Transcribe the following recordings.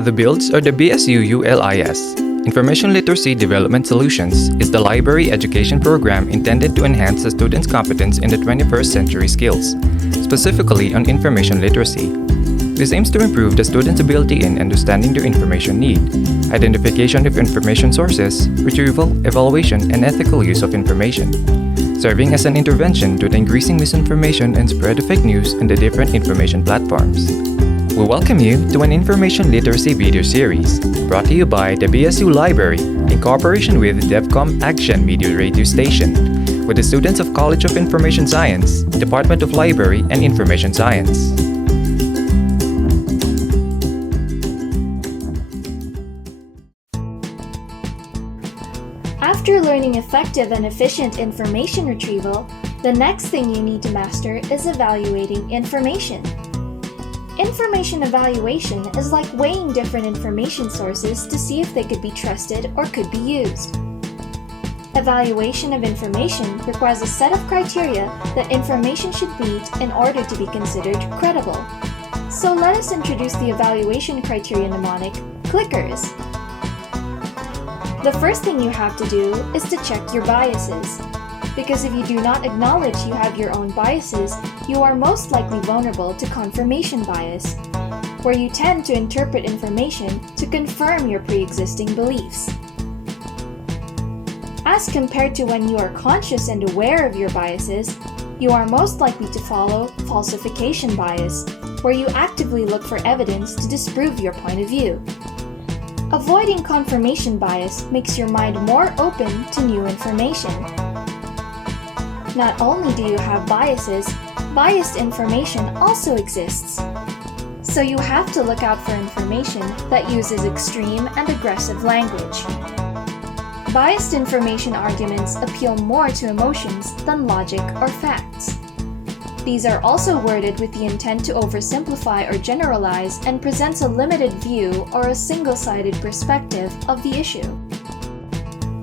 The BUILDS or the BSU-ULIS, Information Literacy Development Solutions, is the library education program intended to enhance the students' competence in the 21st century skills, specifically on information literacy. This aims to improve the students' ability in understanding their information need, identification of information sources, retrieval, evaluation, and ethical use of information, serving as an intervention to the increasing misinformation and spread of fake news on the different information platforms. We welcome you to an information literacy video series brought to you by the BSU Library in cooperation with DevCom Action Media Radio Station, with the students of College of Information Science, Department of Library and Information Science. After learning effective and efficient information retrieval, the next thing you need to master is evaluating information. Information evaluation is like weighing different information sources to see if they could be trusted or could be used. Evaluation of information requires a set of criteria that information should meet in order to be considered credible. So let us introduce the evaluation criteria mnemonic, clickers. The first thing you have to do is to check your biases. Because if you do not acknowledge you have your own biases, you are most likely vulnerable to confirmation bias, where you tend to interpret information to confirm your pre-existing beliefs. As compared to when you are conscious and aware of your biases, you are most likely to follow falsification bias, where you actively look for evidence to disprove your point of view. Avoiding confirmation bias makes your mind more open to new information. Not only do you have biases, biased information also exists. So you have to look out for information that uses extreme and aggressive language. Biased information arguments appeal more to emotions than logic or facts. These are also worded with the intent to oversimplify or generalize and presents a limited view or a single-sided perspective of the issue.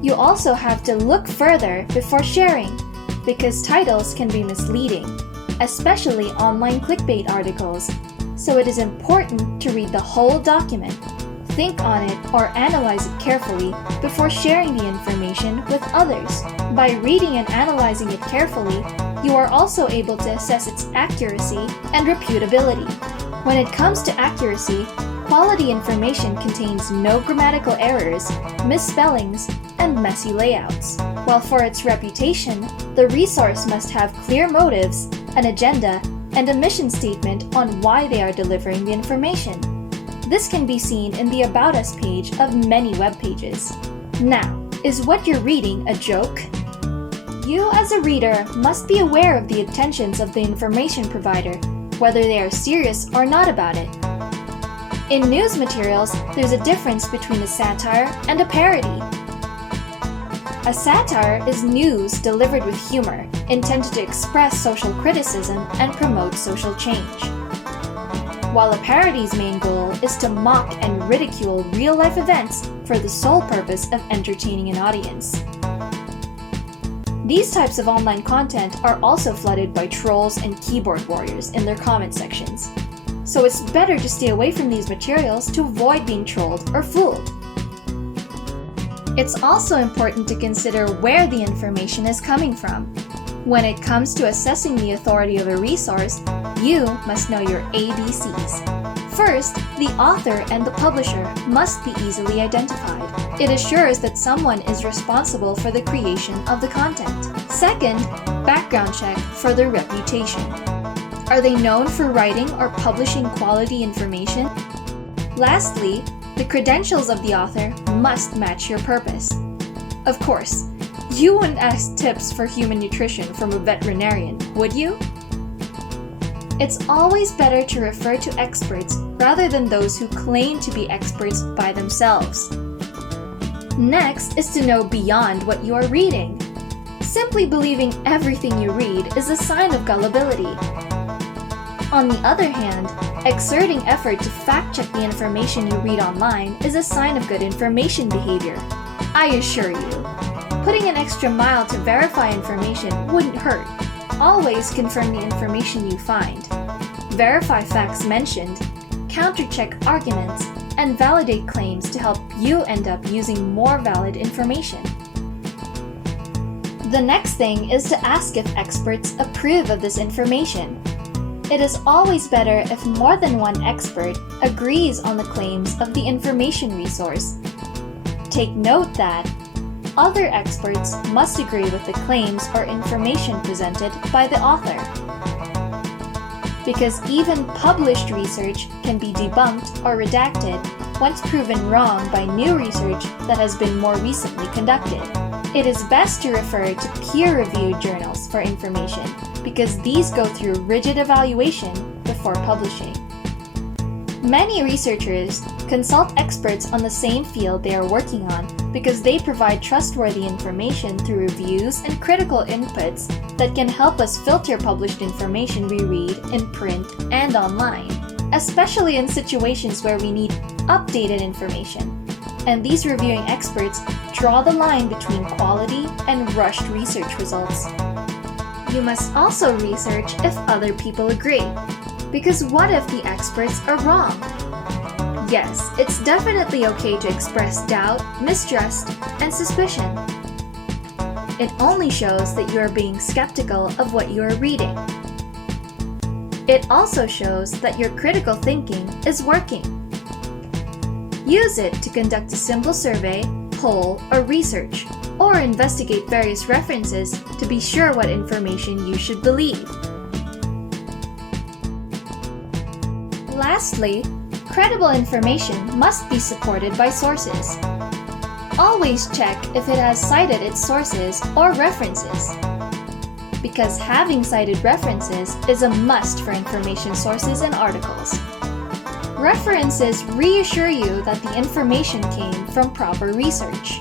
You also have to look further before sharing, because titles can be misleading, especially online clickbait articles, so it is important to read the whole document, think on it or analyze it carefully before sharing the information with others. By reading and analyzing it carefully, you are also able to assess its accuracy and reputability. When it comes to accuracy, quality information contains no grammatical errors, misspellings, and messy layouts. While for its reputation, the resource must have clear motives, an agenda, and a mission statement on why they are delivering the information. This can be seen in the About Us page of many web pages. Now, is what you're reading a joke? You as a reader must be aware of the intentions of the information provider, whether they are serious or not about it. In news materials, there's a difference between a satire and a parody. A satire is news delivered with humor, intended to express social criticism and promote social change. While a parody's main goal is to mock and ridicule real-life events for the sole purpose of entertaining an audience. These types of online content are also flooded by trolls and keyboard warriors in their comment sections. So it's better to stay away from these materials to avoid being trolled or fooled. It's also important to consider where the information is coming from. When it comes to assessing the authority of a resource, you must know your ABCs. First, the author and the publisher must be easily identified. It assures that someone is responsible for the creation of the content. Second, background check for their reputation. Are they known for writing or publishing quality information? Lastly, the credentials of the author must match your purpose. Of course, you wouldn't ask tips for human nutrition from a veterinarian, would you? It's always better to refer to experts rather than those who claim to be experts by themselves. Next is to know beyond what you are reading. Simply believing everything you read is a sign of gullibility. On the other hand, exerting effort to fact-check the information you read online is a sign of good information behavior. I assure you, putting an extra mile to verify information wouldn't hurt. Always confirm the information you find. Verify facts mentioned. countercheck arguments, and validate claims to help you end up using more valid information. The next thing is to ask if experts approve of this information. It is always better if more than one expert agrees on the claims of the information resource. Take note that other experts must agree with the claims or information presented by the author. Because even published research can be debunked or redacted once proven wrong by new research that has been more recently conducted. It is best to refer to peer-reviewed journals for information because these go through rigid evaluation before publishing. Many researchers consult experts on the same field they are working on because they provide trustworthy information through reviews and critical inputs that can help us filter published information we read in print and online, especially in situations where we need updated information. And these reviewing experts draw the line between quality and rushed research results. You must also research if other people agree, because what if the experts are wrong? Yes, it's definitely okay to express doubt, mistrust, and suspicion. It only shows that you are being skeptical of what you are reading. It also shows that your critical thinking is working. Use it to conduct a simple survey, poll, or research, or investigate various references to be sure what information you should believe. Lastly, credible information must be supported by sources. Always check if it has cited its sources or references, because having cited references is a must for information sources and articles. References reassure you that the information came from proper research.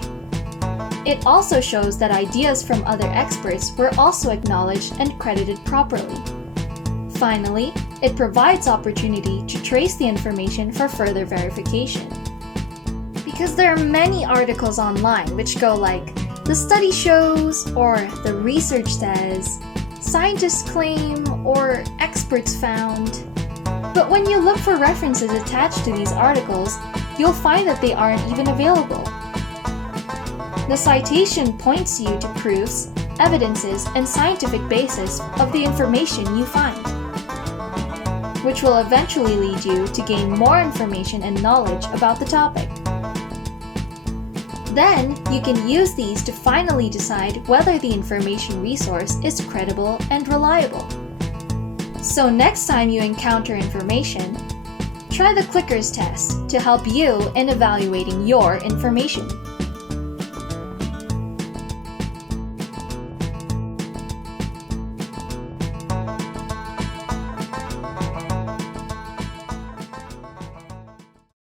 It also shows that ideas from other experts were also acknowledged and credited properly. Finally, it provides opportunity to trace the information for further verification. Because there are many articles online which go like, "the study shows," or "the research says," "scientists claim," or "experts found." But when you look for references attached to these articles, you'll find that they aren't even available. The citation points you to proofs, evidences, and scientific basis of the information you find, which will eventually lead you to gain more information and knowledge about the topic. Then, you can use these to finally decide whether the information resource is credible and reliable. So next time you encounter information, try the clickers test to help you in evaluating your information.